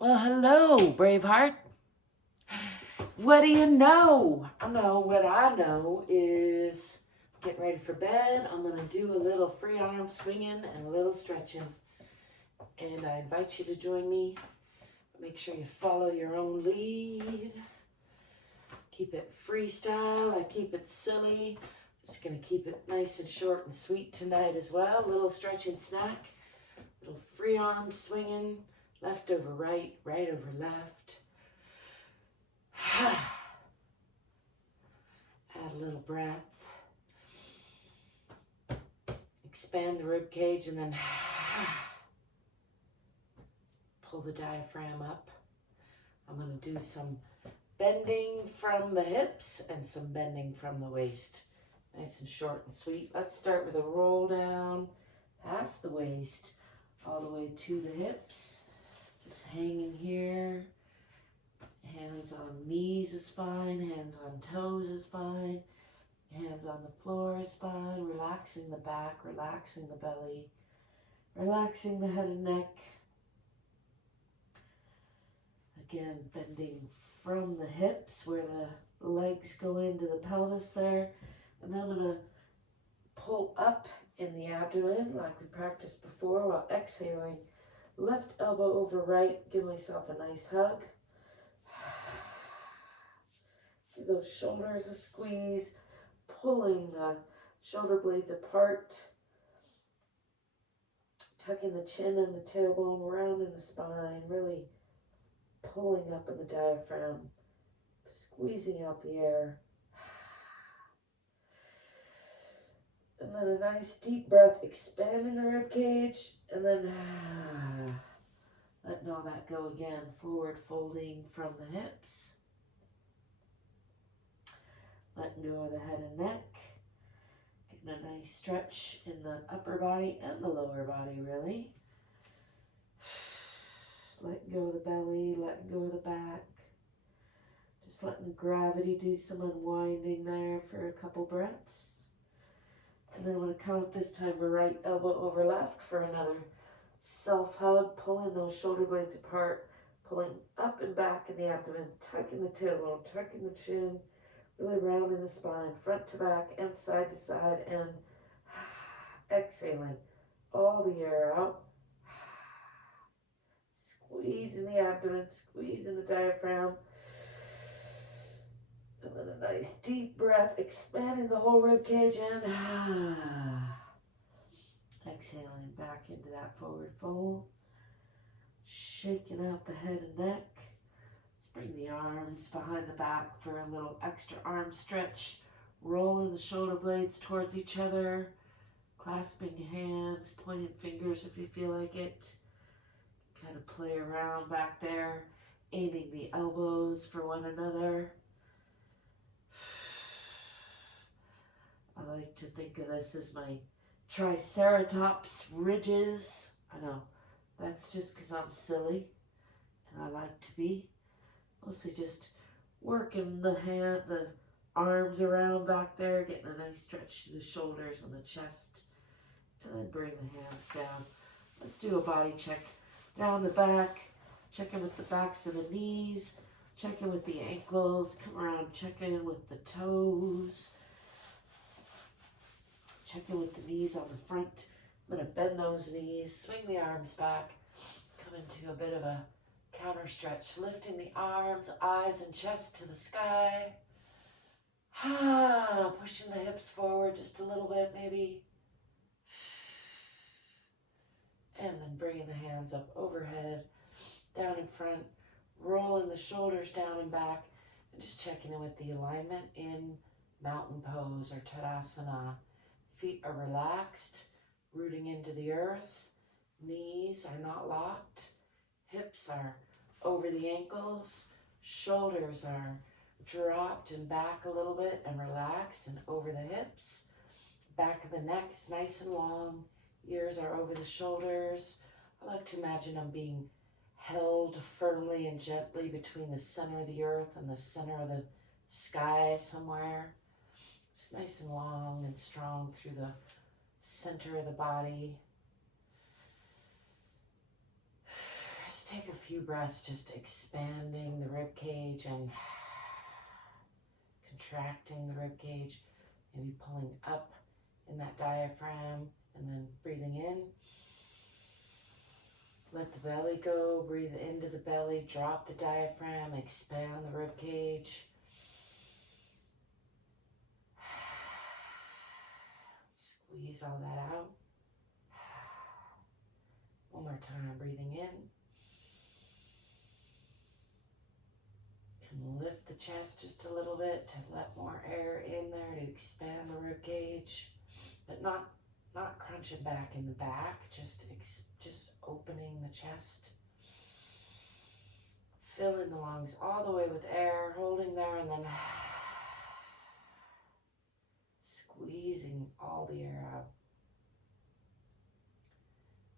Well, hello, Braveheart. What do you know? I know what I know is getting ready for bed. I'm going to do a little free arm swinging and a little stretching. And I invite you to join me. Make sure you follow your own lead. Keep it freestyle. I keep it silly. Just going to keep it nice and short and sweet tonight as well. A little stretching snack. Little free arm swinging. Left over right, right over left. Add a little breath. Expand the rib cage and then pull the diaphragm up. I'm going to do some bending from the hips and some bending from the waist. Nice and short and sweet. Let's start with a roll down past the waist all the way to the hips. Just hanging here. Hands on knees is fine. Hands on toes is fine. Hands on the floor is fine. Relaxing the back, relaxing the belly, relaxing the head and neck. Again, bending from the hips where the legs go into the pelvis there. And then I'm going to pull up in the abdomen like we practiced before while exhaling. Left elbow over right. Give myself a nice hug. Give those shoulders a squeeze. Pulling the shoulder blades apart. Tucking the chin and the tailbone, rounding the spine. Really pulling up in the diaphragm. Squeezing out the air. And then a nice deep breath, expanding the rib cage, and then letting all that go again. Forward folding from the hips. Letting go of the head and neck. Getting a nice stretch in the upper body and the lower body, really. Letting go of the belly, letting go of the back. Just letting gravity do some unwinding there for a couple breaths. And then I'm going to come up this time, right elbow over left for another self-hug, pulling those shoulder blades apart, pulling up and back in the abdomen, tucking the tailbone, tucking the chin, really rounding the spine, front to back and side to side, and exhaling all the air out. Squeezing the abdomen, squeezing the diaphragm. And then a nice deep breath, expanding the whole rib cage and exhaling back into that forward fold. Shaking out the head and neck. Let's bring the arms behind the back for a little extra arm stretch. Rolling the shoulder blades towards each other. Clasping hands, pointing fingers if you feel like it. Kind of play around back there. Aiming the elbows for one another. I like to think of this as my triceratops ridges. I know, that's just because I'm silly and I like to be. Mostly just working the arms around back there, getting a nice stretch to the shoulders and the chest. And then bring the hands down. Let's do a body check. Down the back, check in with the backs of the knees, check in with the ankles, come around, check in with the toes. Check in with the knees on the front. I'm going to bend those knees, swing the arms back, come into a bit of a counter stretch, lifting the arms, eyes and chest to the sky. Pushing the hips forward just a little bit maybe. And then bringing the hands up overhead, down in front, rolling the shoulders down and back, and just checking in with the alignment in mountain pose or Tadasana. Feet are relaxed, rooting into the earth. Knees are not locked. Hips are over the ankles. Shoulders are dropped and back a little bit and relaxed and over the hips. Back of the neck is nice and long. Ears are over the shoulders. I like to imagine I'm being held firmly and gently between the center of the earth and the center of the sky somewhere. Just nice and long and strong through the center of the body. just take a few breaths, just expanding the rib cage and contracting the rib cage, maybe pulling up in that diaphragm and then breathing in. Let the belly go, breathe into the belly, drop the diaphragm, expand the rib cage. Squeeze all that out. One more time, breathing in. Can lift the chest just a little bit to let more air in there to expand the rib cage, but not crunching back in the back, just opening the chest. Filling the lungs all the way with air, holding there, and then squeezing all the air out.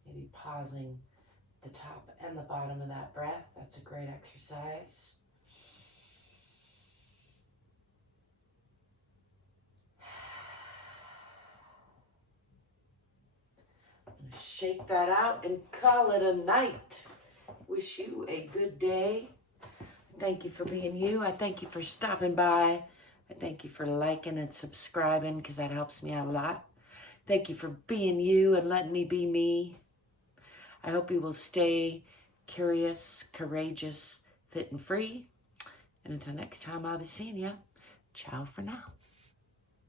Maybe pausing the top and the bottom of that breath. That's a great exercise. Shake that out and call it a night. Wish you a good day. Thank you for being you. I thank you for stopping by. I thank you for liking and subscribing because that helps me out a lot. Thank you for being you and letting me be me. I hope you will stay curious, courageous, fit and free. And until next time, I'll be seeing you. Ciao for now.